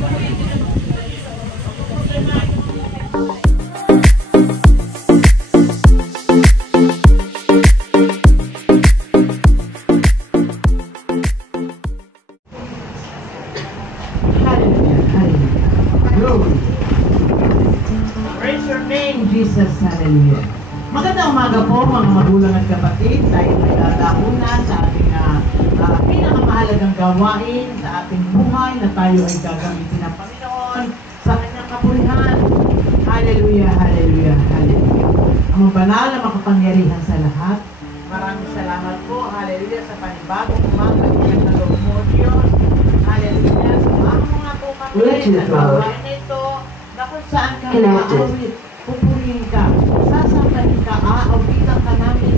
Praise your name, Jesus. Hallelujah. Magandang umaga po mga magulang at kapatid. Tayo nagdadauna sa ating pinakamahalagang gawain sa ating buhay na tayo ay gagamitin ng Panginoon sa kanyang kapurihan. Hallelujah, hallelujah, hallelujah. Ang banal na makapangyarihan sa lahat. Maraming salamat po, hallelujah, sa panibagong umaga na loob mo, Diyos. Hallelujah. Samahan mo nga po kami sa gawain ito na kung saan kami maawit, pupurihin ka, sasambahin ka, aawitan ka namin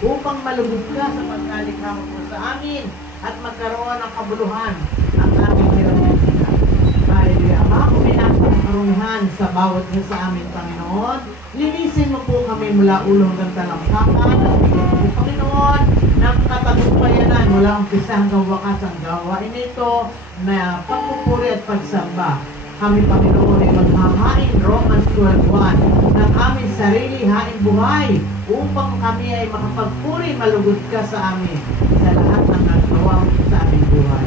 upang malugod ka sa pagkalikha mo po sa amin at magkaroon ng kabuluhan ang aming hirap-hirap. Hallelujah. Ama, kuminasa ng karumihan sa bawat isa sa amin, Panginoon. Linisin mo po kami mula ulo hanggang talampakan at bigyan mo po, Panginoon, ng katagumpayanan mula umpisa hanggang wakas ang gawain ito na pagpupuri at pagsamba. Kami, Panginoon, ay maghahain, Romans 12:1, ng aming sarili, hain buhay, upang kami ay makapagpuri, malugod ka sa amin, sa lahat ng nagawa mo sa aming buhay.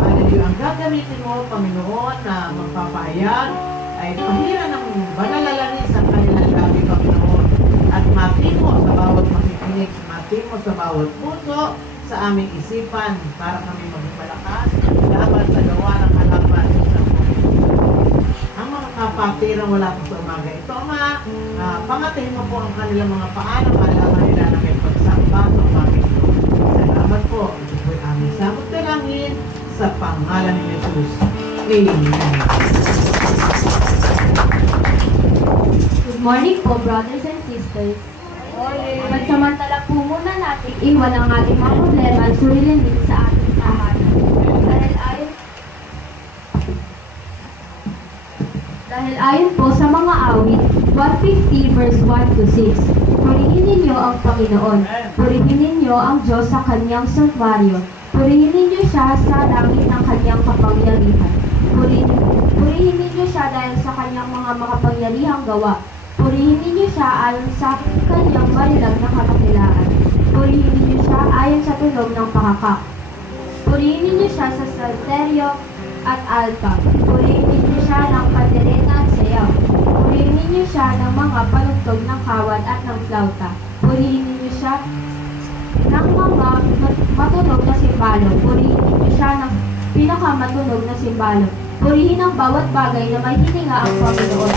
Hallelujah. Ang gagamitin mo, Panginoon, na magpapahayag, ay pahira ng banalalanis ang kanilang labi, Panginoon, at matimo sa bawat makikinig, matimo sa bawat puso, sa aming isipan, para kami maging malakas, laban sa gawa ng kalaban sa ang mga kapatirang wala po sa umaga ito, Ama, pangatahin mo po ang kanilang mga paan, malaman nila na may pagsamba sa umaga ito. Salamat po. Ito po ay aming samot dalangin sa pangalan ni Jesus. Amen. Good morning po, brothers and sisters. Magsamantala po muna natin iwan ang ating mga problema at sulilin sa ating tahanan. Dahil ayon po sa mga awit, 150 verse 1 to 6, purihin ninyo ang Panginoon, purihin ninyo ang Diyos sa kanyang santuaryo, purihin ninyo siya sa langit ng kanyang kapangyarihan, purihin ninyo siya dahil sa kanyang mga makapangyarihang gawa, purihin ninyo siya ayon sa kanyang marilag na kadakilaan, purihin ninyo siya ayon sa tunog ng pakakak, purihin ninyo siya sa salteryo at altar. Purihin ninyo siya ng pandereta at sayaw. Purihin ninyo siya ng mga panugtog ng kawad at ng flauta. Purihin ninyo siya ng mga matunog na simbalo. Purihin ninyo siya ng pinakamatunog na simbalo. Purihin ang bawat bagay na may hininga ang Panginoon.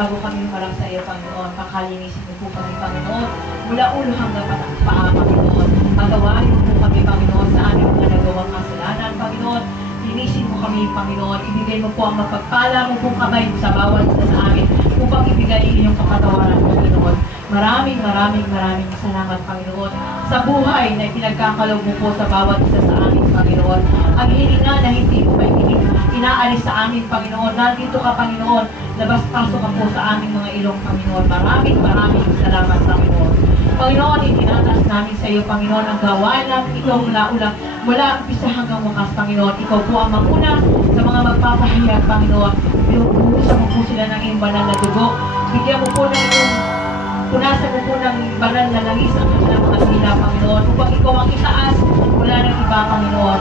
bago kami humarap sa iyo, Panginoon, pakalinisin mo po kami, Panginoon, mula ulo hanggang paa, Panginoon. Patawarin mo po kami, Panginoon, sa aming mga nagawang kasalanan, Panginoon. Linisin mo kami, Panginoon. Ibigay mo po ang mapagpala mo po kamay sa bawat isa sa amin upang ibigay inyong kapatawaran, Panginoon. Maraming salamat, Panginoon, sa buhay na pinagkakaloob mo po sa bawat isa sa amin, Panginoon. Ang hininga na hindi mo inaalis sa amin, Panginoon. Nandito ka, Panginoon. Labas-pasok ka po sa aming mga ilong, Panginoon. Maraming salamat, Panginoon. Panginoon, itinataas namin sa iyo, Panginoon, ang gawain namin ikaw mula umpisa hanggang wakas, Panginoon. Ikaw po ang mamuna sa mga magpapahayag, Panginoon. Binubuhusan mo po sila ng iyong banal na dugo. Bigyan mo po ng iyong punasan mo po ng banal na langis ang kanilang mga sila, Panginoon. Upang ikaw ang itaas, wala ng iba, Panginoon.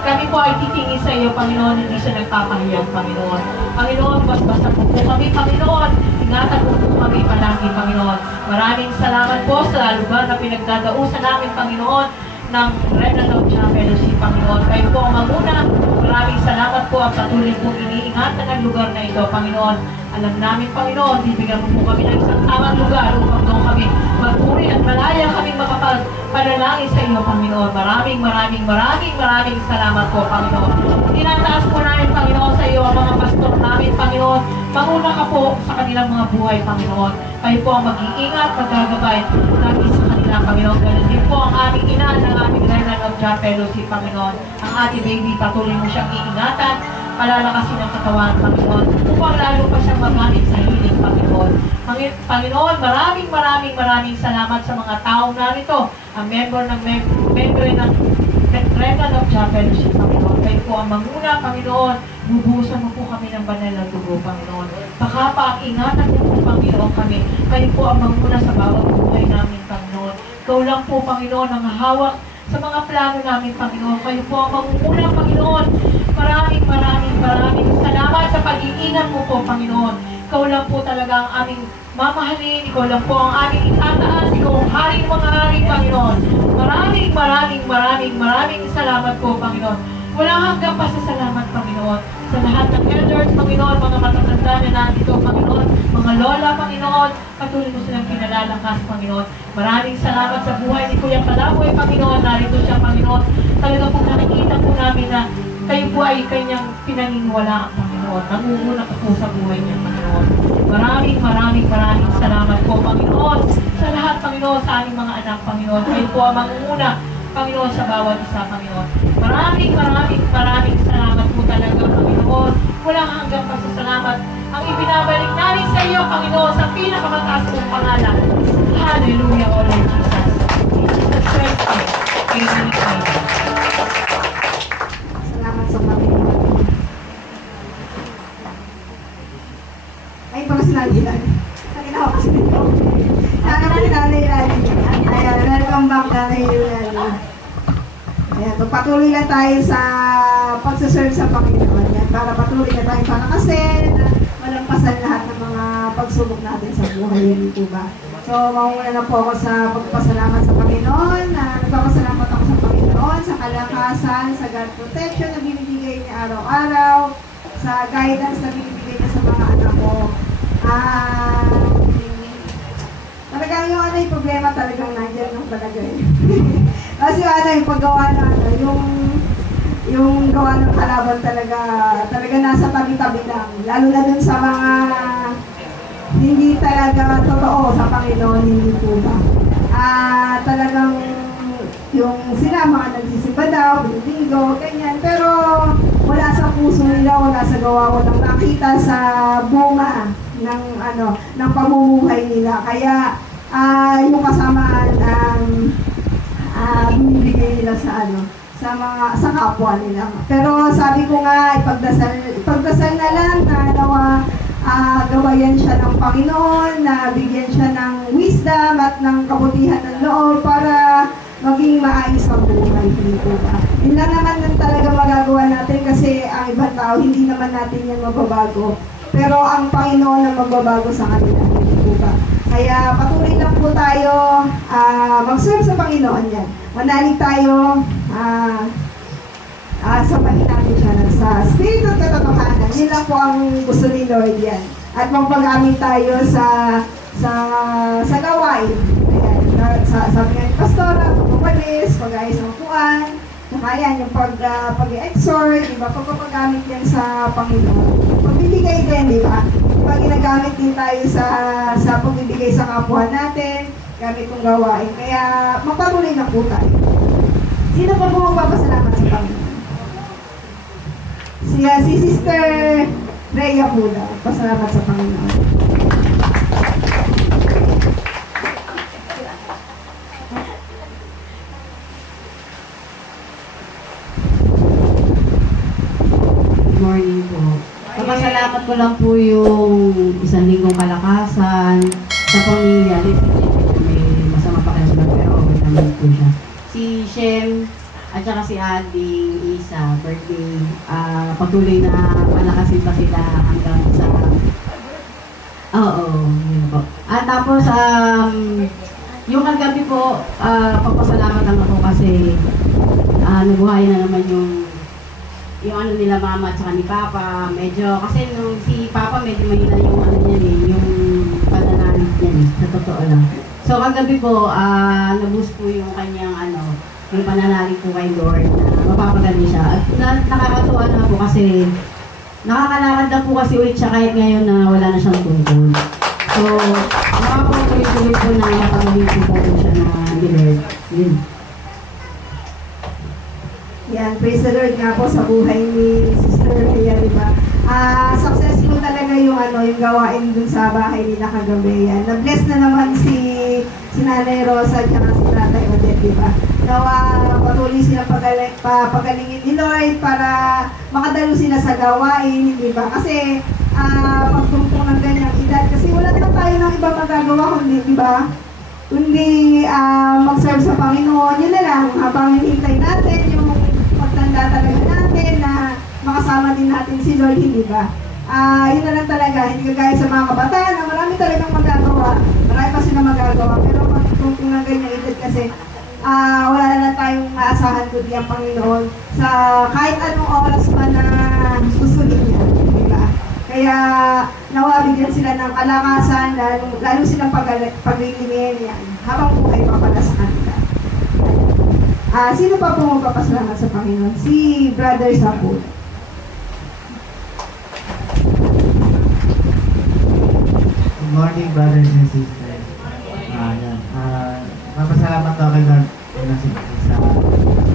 Kami po ay titingin sa iyo, Panginoon, hindi siya nagpapahayag, Panginoon. Panginoon, basbasan mo po kami, Panginoon. Ingatan mo po kami palagi, Panginoon. Maraming salamat po sa lugar na pinagdadausan namin, Panginoon, ng Remnant of Fellowship, Panginoon. Kayo po ang mamuna. Maraming salamat po at patuloy pong iniingatan ang lugar na ito, Panginoon. Alam namin, Panginoon, bibigyan mo po kami ng isang tamang lugar upang doon kami magpuri at malaya kaming makapagpanalangin sa iyo, Panginoon. Maraming salamat po, Panginoon. Tinataas po namin, Panginoon, sa iyo ang mga pastor namin, Panginoon. Manguna ka po sa kanilang mga buhay, Panginoon. Kayo po ang mag-iingat, maggagabay namin sa kanila, Panginoon. Ganun din po ang aming ina ng aming Remnant of Fellowship, Panginoon. Ang ating baby, patuloy mo siyang iingatan, palalakasin ang katawan, Panginoon, upang lalo pa siyang magamit sa hiling, Panginoon. Panginoon, maraming salamat sa mga taong narito, ang member ng Remnant of Fellowship, Panginoon. Kayo po ang manguna, Panginoon. Bubuhusan mo po kami ng banal na dugo, Panginoon. Ingatan mo po, Panginoon, kami. Kayo po ang manguna sa bawat buhay namin, Panginoon. Ikaw lang po, Panginoon, ang hawak sa mga plano namin, Panginoon. Kayo po ang manguna, Panginoon. Maraming salamat sa pag-iingat mo po, Panginoon. Ikaw lang po talaga ang aming mamahalin. Ikaw lang po ang aming itataas. Ikaw ang hari ng mga hari, Panginoon. Maraming salamat po, Panginoon. Walang hanggang pasasalamat, Panginoon, sa lahat ng elder members, Panginoon, mga matatanda na nandito, Panginoon, mga lola, Panginoon, patuloy mo silang pinalalakas, Panginoon. Maraming salamat sa buhay ni Kuya Palaboy, Panginoon, narito siya, Panginoon. Talaga po nakikita po namin na kayo po ay kanyang pinaniniwalaan, Panginoon. Nangunguna ka po sa buhay niya, Panginoon. Maraming salamat po, Panginoon. Sa lahat, Panginoon, sa aming mga anak, Panginoon. Kayo po ang mangunguna, Panginoon, sa bawat isa, Panginoon. Maraming salamat po talaga, Panginoon. Walang hanggang pasasalamat ang ibinabalik namin sa iyo, Panginoon, sa pinakamataas mong pangalan. Hallelujah, O Lord Jesus. In Jesus Christ, amen. Salamat sa Panginoon. Ay, para si Lali lang. Nakina ko kasi dito. Nakina ko si Lali. Ayan, welcome back, Lali. Ayan, pagpatuloy lang tayo sa pagsaserve sa Panginoon. Ayan, para patuloy na tayo palakasin, malampasan lahat ng mga pagsubok natin sa buhay. Yan po ba? So, mauna na po ako sa pagpasalamat sa Panginoon. Nagpapasalamat ako sa Panginoon, sa kalakasan, sa God protection na binibigay niya araw-araw, sa guidance na binibigay niya sa mga anak ko. Talagang yung problema talagang nandiyan yung palagay. Kasi yung paggawa na yung gawa ng kalaban talaga nasa tabi-tabi lang. Lalo na dun sa mga hindi talaga totoo sa Panginoon, hindi po ba? Talagang yung sila mga nagsisimba daw, binibingo, ganyan. Pero wala sa puso nila, wala sa gawa, walang nakita sa bunga ng pamumuhay nila. Kaya yung kasamaan binibigay nila sa kapwa nila. Pero sabi ko nga, ipagdasal na lang na gawayan siya ng Panginoon, na bigyan siya ng wisdom at ng kabutihan ng loob para maging maayos ang buhay. Hindi po ba? Yun lang naman talaga magagawa natin kasi ang ibang tao, hindi naman natin yan mababago. Pero ang Panginoon ang magbabago sa kanila. Hindi po ba? Kaya patuloy lang po tayo mag-serve sa Panginoon yan. Manalig tayo, sabahin natin siya sa spirit at katotohanan. Yun lang po ang gusto ni Lord yan. At magpagamit tayo sa gawain. Ayan, sabi nga ni Pastora, pagpapalis, pag-ayos ng upuan, saka yan, yung pag-exhort, diba? Pagpapagamit yan sa Panginoon. Pagbibigay din, di ba? Pag ginagamit din tayo sa pagbibigay sa kapwa natin, gamit kong gawain. Kaya magpatuloy na po tayo. Sino pa po magpapasalamat sa Panginoon? Si Sister Rhea po daw. Pasalamat sa Panginoon. Good morning po. Papasalamat ko lang po yung isang linggong kalakasan sa pamilya. May masama pa kayo pero okay naman po siya. Si Shem at saka si Ading Isa, birthday, patuloy na palakasin pa sila hanggang sa... Oo, yun po. At tapos, yung kagabi po, papasalamat lang ako kasi nabuhay na naman yung ano nila mama at saka ni Papa. Medyo, kasi nung si Papa medyo mahina yung ano niya yung pananalig niya sa totoo lang. So kagabi po, naboost po yung kanyang yung pananalig po kay Lord na mapapagaling siya. At nakakatuwa na po kasi nakakalakad na po kasi ulit siya kahit ngayon na wala na siyang tungkol. So, nakakatuloy-tuloy po na mapagaling po siya na ni Lord. Yun. Yan, praise the Lord nga po sa buhay ni Sister Rhea, di ba? Successful talaga yung gawain dun sa bahay nila kagabi. Yan. Na-bless na naman si Nanay Rosa at si Tatay Odette, di ba? Patuloy sila pagalingin ni Lord para makadalo sila sa gawain, di ba? Kasi pagtungtong ng ganyang edad, kasi wala naman tayo ng iba magagawa kundi, di ba? Kundi mag-serve sa Panginoon, yun na lang, habang hinihintay natin yung pagtanda talaga natin na makasama din natin si Lord, hindi ba? Yun na lang talaga, hindi kagaya sa mga kabataan na marami talagang magagawa, marami pa sila magagawa, pero pagtungtong ng ganyang edad kasi wala na tayong maasahan kundi ang Panginoon sa kahit anong oras pa na gusto niya, di ba? Kaya nawa bigyan sila ng kalakasan, lalo silang paglilingin yan. Habang buhay pa pala sa kanila. Sino pa po magpapasalamat sa Panginoon? Si Brother Sapul. Good morning, brothers and sisters. Papasalamat ako kay God sa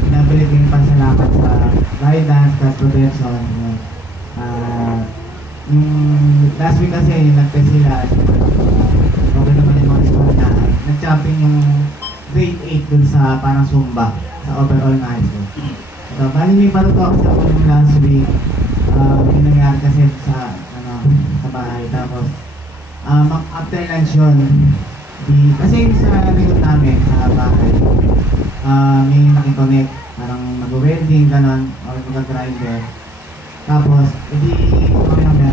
pinabilig yung pansalamat sa guidance, God's protection. Yung last week kasi, nag-test sila. Okay naman yung mga school na. Nag-jumping yung grade 8 dun sa parang Zumba sa overall na high school. Bali may paruto ako sa yung last week. Yung nangyari kasi sa bahay. Tapos, after lunch yun, kasi sa likod namin sa bahay, may nakiconnect, parang mag-welding, gano'n, or mag-grinder. Tapos,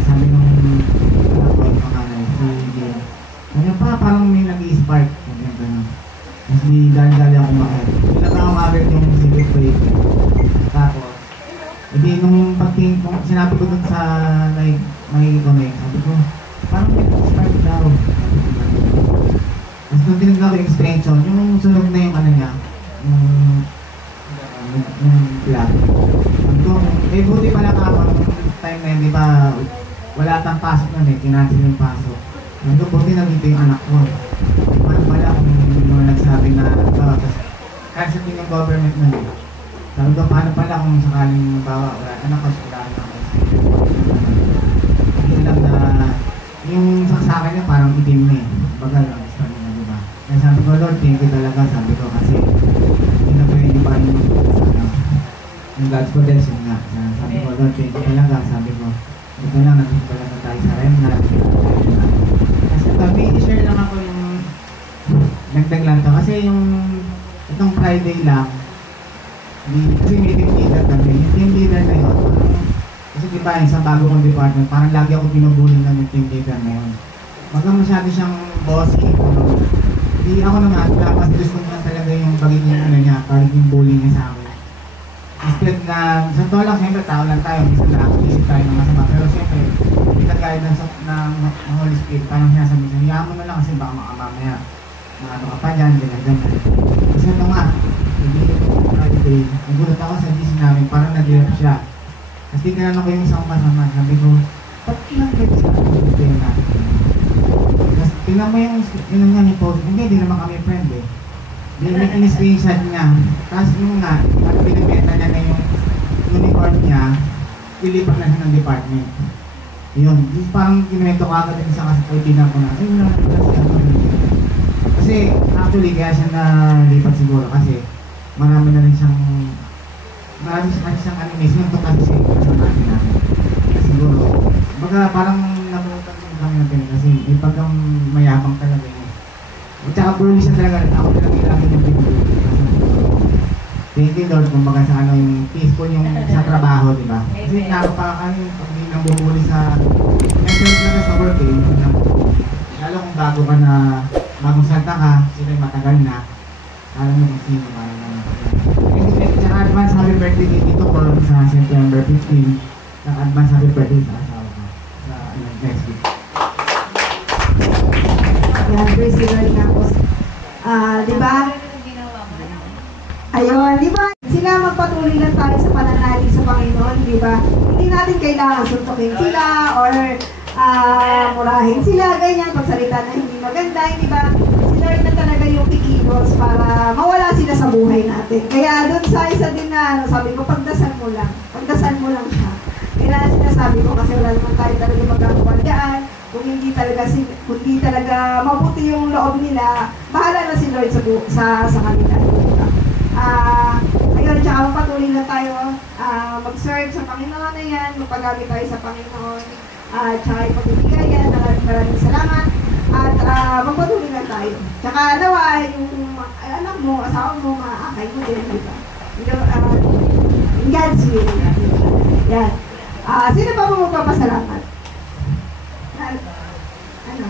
sabi nung panganay, si Gil, parang may nag-i-spark, gano'n. Tapos dali akong bakit. Pinaka ako agad yung circuit breaker. Tapos, nung pagtingin ko, sinabi ko dun sa nakikiconnect, sabi ko, parang may nag-spark daw. Tapos nung tinignan ko yung extension, yung sunog na yung niya, yung plug. Sabi ko, buti pala kapag time na yun, di ba, wala tang pasok nun kinancel yung pasok. Sabi ko, buti nandito yung anak ko. Paano pala kung yung nagsabi na, cancel din yung government nun Sabi ko, paano pala kung sakaling wala anak ko, wala na ako. Hindi lang na, yung saksakan niya parang itim na bagal lang. Kaya sabi ko, Lord, thank you talaga, sabi ko, kasi hindi na pwede pa yung God's protection nga. Sabi ko, Lord, thank you talaga, sabi ko, ito lang, nandito talaga tayo sa remnant. Kasi may i-share lang ako yung nagdag lang to. Kasi yung itong Friday lang, kasi may team leader kami. Yung team leader na yun, kasi diba, sa bago kong department, parang lagi ako binubully ng team leader na yun. Magang masyado siyang bossy. Hindi ako naman, tapos gusto ko na talaga yung pagiging niya, pagiging bullying niya sa akin. Instead na, sa to lang, siyempre tao lang tayo, minsan nakakisip tayo ng masama. Pero siyempre, hindi ka guide ng Holy Spirit, parang sinasabi siya, hiyahan mo na lang kasi baka mamaya, ano ka pa dyan, ganyan. Kasi ito nga, hindi Friday, nagulat ako sa GC namin, parang nag-rep siya. Kasi tinanong ko yung isang kasama, sabi ko, ba't ilang rep siya? Hindi natin. Tapos tingnan mo yung nga ni post, hindi naman kami friend in-screenshot niya. Tapos yung nga, at pinibenta niya na yung unicorn niya, ilipat na siya ng department. Yun, parang kinuwento ko agad din sa kaibigan ko na, ay wala na pala siya. Kasi actually, kaya siya nalipat siguro kasi marami na rin siyang animation to kasi siya yung natin natin. Siguro, baga parang nabutan din kami ng pinag kasi may pagkang mayabang talaga yun. At saka bully siya talaga, ako talaga ilagin yung pinag-bully. Thank you Lord, kumbaga sa yung peaceful yung sa trabaho, di ba? Kasi nakapakakan pag hindi nang bubuli sa mental talaga sa work lalo kung bago ka na, bagong salta ka, sila yung matagal na, alam mo kung sino parang naman. Thank you, advance happy birthday dito ko sa September 15, advance happy birthday sa asawa ko sa next week. Yan, praise the Lord nga po. Di ba? Ayun, di ba? Sila magpatuloy lang tayo sa pananalig sa Panginoon, di ba? Hindi natin kailangan suntukin sila or murahin sila, ganyan, pagsalita na hindi maganda, di ba? Si Lord na talaga yung kikilos para mawala sila sa buhay natin. Kaya doon sa isa din na, sabi ko, pagdasal mo lang siya. Kaya sinasabi ko kasi wala naman tayo talaga magkakawalaan. Kung hindi talaga mabuti yung loob nila, bahala na si Lord sa kanila. Ayun, tsaka patuloy na tayo mag-serve sa Panginoon na yan, magpagamit tayo sa Panginoon, tsaka ipagpipigay yan, maraming salamat, at magpatuloy na tayo. Tsaka nawa, yung anak mo, asawa mo, maakay mo din, di ba? In God's will. Yan. Sino pa mo magpapasalamat? Ano?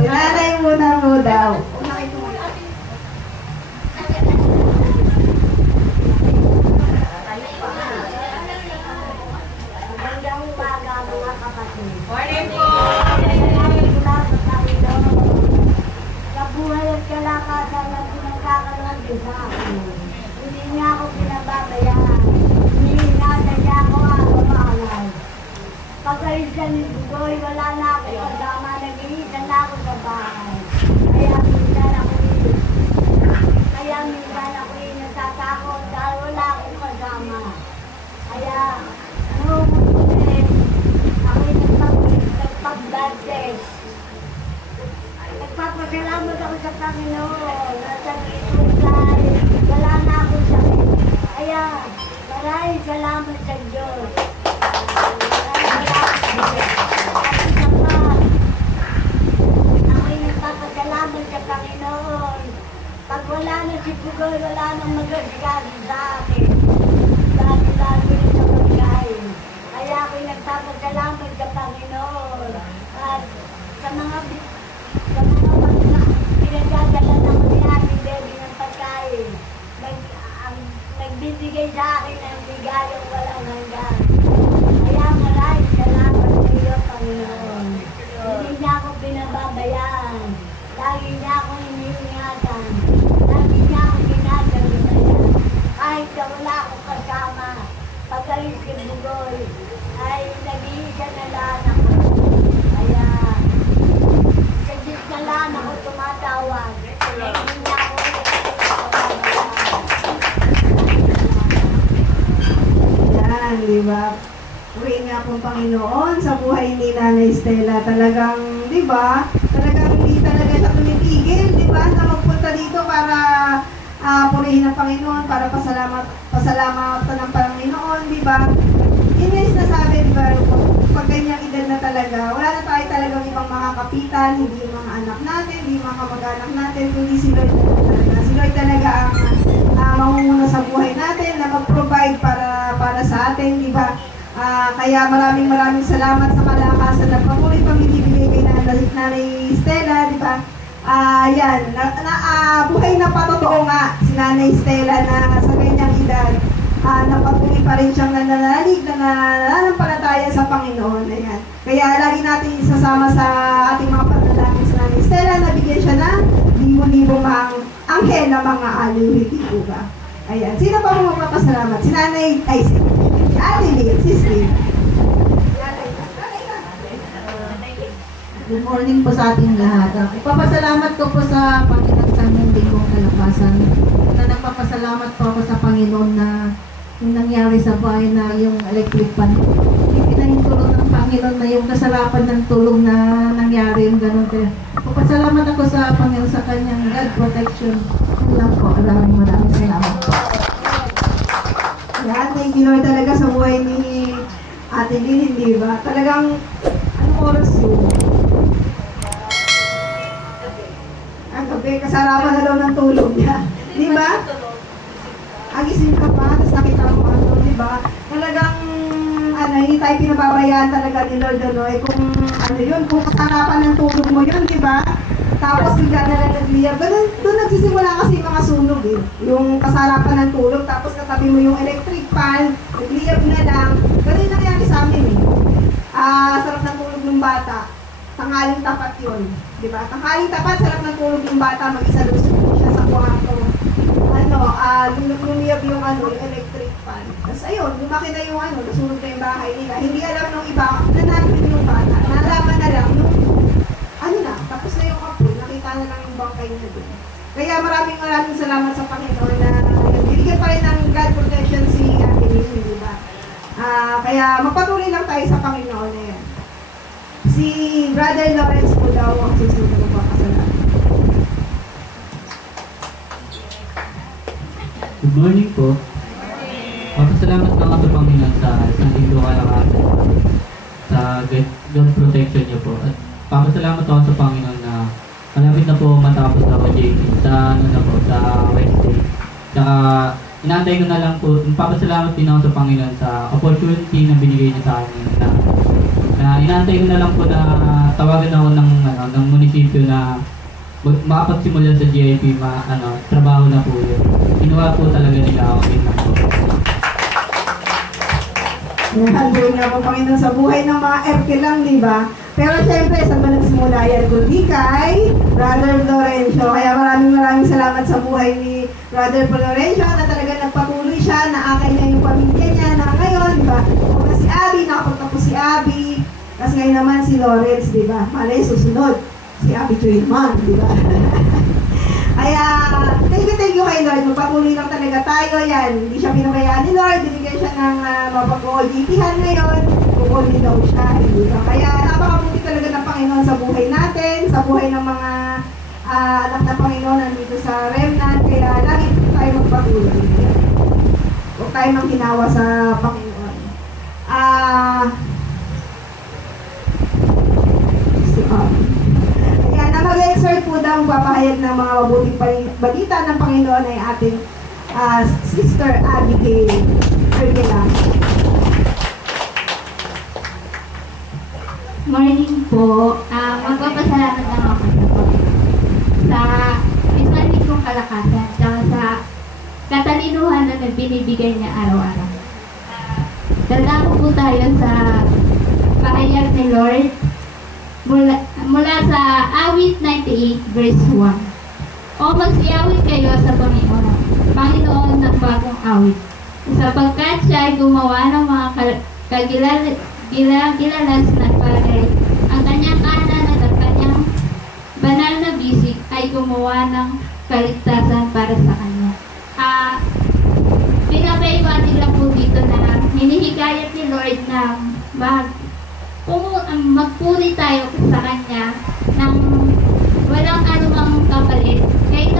Nanay muna mo daw. nagpapasalamat sa Diyos. Ako'y nagpapasalamat sa Panginoon. Pag wala na si Pugoy, wala nang mag-asigado sa akin. Lagi-lagi rin sa pagkain. Kaya ako'y nagpapasalamat sa Panginoon. At sa mga pinagdadala ng Ate Debbie ng pagkain. Nagbibigay sa akin ng bigayang walang hanggan. Kaya maraming salamat sa iyo, Panginoon. Hindi niya ako pinababayaan. Lagi niya ako iniingatan. Lagi niya ako ginagalitan. Kahit na wala akong kasama, pag-alis kay Bugoy, ay nag-iisa na lang ako. Kaya, sa Diyos na lang ako tumatawag. Hindi niya ako Yan, di ba? Uwi nga po Panginoon sa buhay ni Nanay Stella. Talagang, di ba? Talagang hindi talaga siya tumitigil, di ba? Na magpunta dito para purihin ang Panginoon, para pasalamatan ng Panginoon, di ba? Yun yung sinasabi, di ba? Pag ganyang edad na talaga, wala na tayo talagang ibang makakapitan, hindi yung mga anak natin, hindi yung mga kamag-anak natin, kundi si Lord na talaga. Si Lord talaga ang mangunguna sa buhay natin, na mag-provide para sa atin, di ba? Kaya maraming salamat sa kalakasan na patuloy pang binibigay kay Nanay Stella, di ba? Yan, buhay na patotoo nga si Nanay Stella na sa ganyang edad, na patuloy pa rin siyang nananalig na nananampalataya sa Panginoon. Ayan. Kaya lagi natin isasama sa ating mga panalangin sa Nanay Stella na bigyan siya ng libo-libong anghel na mga aliw, hindi po ba? Ayan. Sino pa mo magpapasalamat? Si Nanay, si Ate Lee, si Steve. Good morning po sa ating lahat. Ipapasalamat ko po sa Panginoon sa aming linggong kalakasan. At nagpapasalamat po ako sa Panginoon na yung nangyari sa bahay na yung electric pan. Yung pinahintulong ng Panginoon na yung kasarapan ng tulong na nangyari yung ganun. Kaya papasalamat ako sa Panginoon sa kanyang God protection. Yun lang po. Maraming salamat po. Yan, thank you Lord talaga sa buhay ni Ate Lynn, hindi ba? Talagang, anong oras yun? Gabi, kasarapan na daw ng tulog niya. Di ba? Agising ka pa, tapos nakita mo di ba? Talagang, hindi tayo pinababayaan talaga ni Lord, kung kasarapan ng tulog mo yun, di ba? Tapos bigla na lang nagliyab. Doon nagsisimula kasi yung mga sunog eh. Yung kasarapan ng tulog, tapos katabi mo yung electric fan, nagliyab na lang. Ganun yung nangyari sa amin eh. Sarap ng tulog ng bata. Tanghaling tapat yun. Diba? Tanghaling tapat, sarap ng tulog ng bata, mag-isa lusog siya sa kwarto. Lumiyab yung electric fan. Tapos ayun, lumaki na yung nasunog na yung bahay nila. Hindi alam nung iba, nanalo yung bata. Nalaman na lang nung tapos na yung apoy, nakita na lang yung bangkay niya doon. Kaya maraming salamat sa Panginoon na binigyan pa rin ng God protection si Ate Lynn, di ba? Kaya magpatuloy lang tayo sa Panginoon na yan. Si Brother Lawrence po daw ang susunod na magpapasalamat. Good morning po. Papasalamat lang ako sa Panginoon sa isang linggo kalakasan sa God protection niyo po. At papasalamat ako sa Panginoon na malapit na po matapos ako JP sa sa Wednesday. Tsaka inaantay ko na lang po, papasalamat din ako sa Panginoon sa opportunity na binigay niya sa akin na inaantay ko na lang po na tawagan ako ng munisipyo na makapagsimula sa GIP, trabaho na po yun. Ginawa po talaga nila ako din lang po. Nahal nga po Panginoon sa buhay ng mga FK lang, di ba? Pero syempre, saan ba nagsimula yan? Kundi kay Brother Florencio. Kaya maraming salamat sa buhay ni Brother Florencio na talaga nagpatuloy siya, naakay niya yung pamilya niya na ngayon, di ba? Kung na si Abby, nakapagtapos si Abby. Kasi ngayon naman si Lawrence, di ba? Malay, susunod. Si Abby Joyman, di ba? Kaya, thank you kay Lord. Magpatuloy lang talaga tayo. Yan, hindi siya pinabayaan ni Lord. Binigyan siya ng mapag-OGP-han ngayon. Kukunin daw siya. Kaya, napakabuti talaga ng Panginoon sa buhay natin, sa buhay ng mga anak ng Panginoon nandito sa Remnant. Kaya, lagi tayo magpatuloy. Huwag tayo manghinawa sa Panginoon. Ayan, ang mag-exhort po daw papahayag ng mga mabuting balita ng Panginoon ay ating Sister Abigail Ergela. Morning po. Magpapasalamat lang ako sa isang linkong kalakasan at sa katalinuhan na binibigay niya araw-araw. Dadako po tayo sa pahayag ni Lord mula sa awit 98 verse 1. O magsiawit kayo sa Panginoon ng bagong awit, sapagkat siya ay gumawa ng mga gilalas na bagay. Ang kanyang kanan at ang kanyang banal na bisig ay gumawa ng kaligtasan para sa kanya. Pinapaiwatig lang po dito na hinihikayat ni Lord na magpuri tayo sa kanya ng walang anumang kapalit. Kahit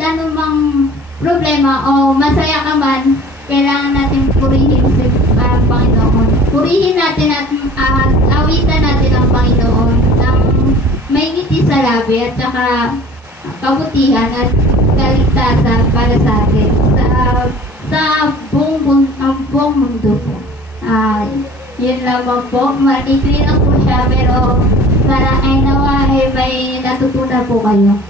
anumang problema o masaya ka man, kailangan natin purihin si Panginoon. Purihin natin at awitan natin ang Panginoon ng may ngiti sa labi at saka kabutihan at kaligtasan para sa atin sa buong mundo po. Yun lamang po. Maikli lang po siya, pero sana ay nawa ay may natutunan po kayo.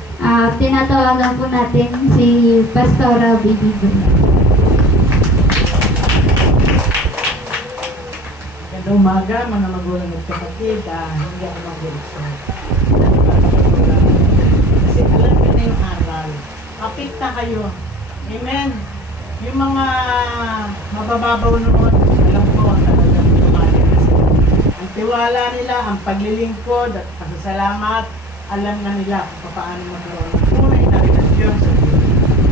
Tinatawagan po natin si Pastora Bibi Bruno. Magandang umaga, mga magulang at kapatid. Hindi ako mag-exhort. Kasi alam ko na yung aral. Kapit na kayo. Amen. Yung mga mabababaw noon, alam ko, talagang tumali na sila. Ang tiwala nila, ang paglilingkod at pasasalamat, alam na nila kung paano magkaroon ng tunay na relasyon sa Diyos.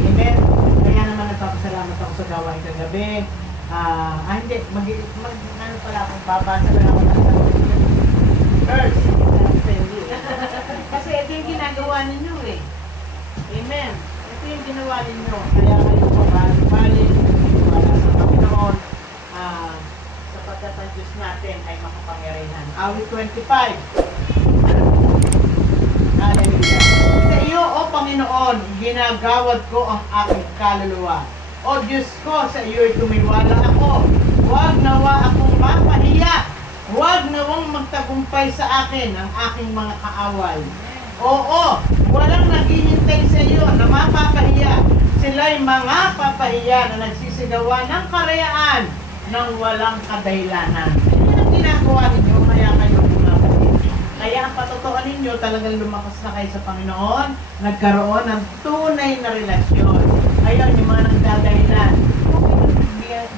Amen. Kaya naman nagpapasalamat ako sa gawain kagabi. Ano pala akong babasa na ako ng verse. Kasi ito yung ginagawa ninyo eh. Amen. Ito yung ginawa ninyo. Kaya kayo pabalik, wala sa Panginoon, sapagkat ang Diyos natin ay makapangyarihan. Awit 25. Hallelujah. Sa iyo, O Panginoon, ginagawad ko ang aking kaluluwa. O Diyos ko, sa iyo'y tumiwala ako. Huwag nawa akong mapahiya. Huwag nawang magtagumpay sa akin ang aking mga kaaway. Oo, walang naghihintay sa iyo na mapapahiya. Sila'y mga papahiya na nagsisigawa ng karayaan ng walang kadahilanan. Yan ang ginagawa ninyo, kaya kayo bumabalik. Kaya ang patotoan ninyo, talagang lumakas na kayo sa Panginoon, nagkaroon ng tunay na relasyon. Ayun, yung mga nagdadahilan.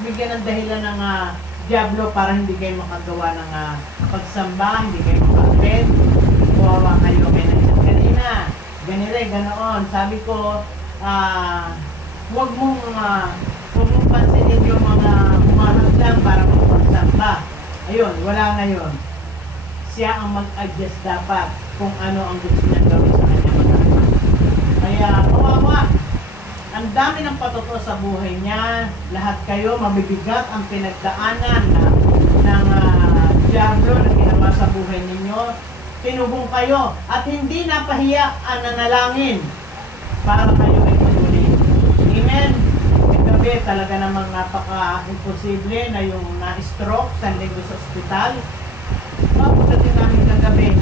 Bigyan ng dahilan ng Diablo para hindi kayo makagawa ng pagsamba, hindi kayo makakit. Kuwawa kayo kayo ng kanina. Ganire, ganoon. Sabi ko, huwag mong pansinin yung mga umangat lang para magpagsamba. Ayun, wala ngayon. Siya ang mag-adjust dapat kung ano ang gusto niya gawin sa kanya mag-anak. Kaya, kawawa. Ang dami ng patuto sa buhay niya. Lahat kayo mabibigat ang pinagdaanan ng Diablo na ginawa sa buhay ninyo. Tinubong kayo at hindi napahiya ang nanalangin para kayo ay tuloy. Amen. Gabi talaga namang napaka-imposible na yung na-stroke sa linggo sa ospital. Pagdating namin kagabi,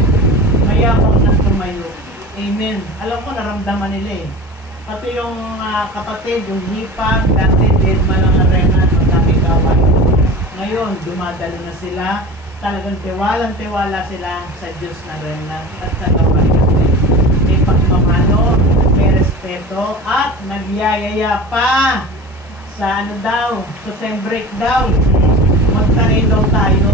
mayabang na tumayo. Amen. Alam ko, naramdaman nila eh. Pati yung kapatid, yung hipag, dati dead man ang arena ng dami gawan. Ngayon, dumadalo na sila. Talagang tiwalang-tiwala sila sa Diyos na rena at sa gawain natin. May pagmamano, may respeto, at nagyayaya pa sa sa sem break daw. Magtanay daw tayo.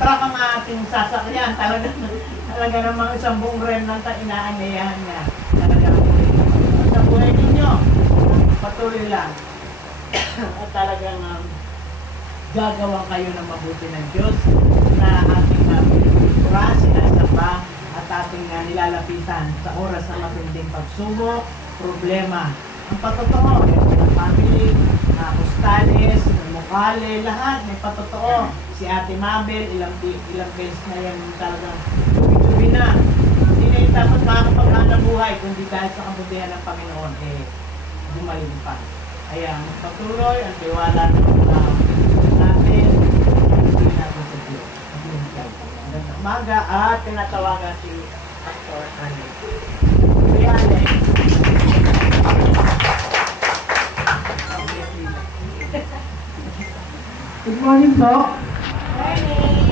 Truck ang ating sasakyan. Talaga namang isang buong remnant ang inaanyayahan niya. Talaga sa buhay ninyo, patuloy lang. At talagang gagawa kayo ng mabuti ng Diyos na ating pinipura, sinasamba at ating nilalapitan sa oras ng matinding pagsubok, problema. Ang patotoo, family, Costales, Mukale, lahat may patotoo. Si Ate Mabel, ilang beses na yan talagang tubi-tubi na. Hindi na yung dapat makakapaghanap buhay, kundi dahil sa kabutihan ng Panginoon, gumaling pa. Kaya magpatuloy ang tiwala natin, hindi natin sa Diyos. Magandang umaga at tinatawagan si Pastor Alex. Si Alex. Good morning po. Morning.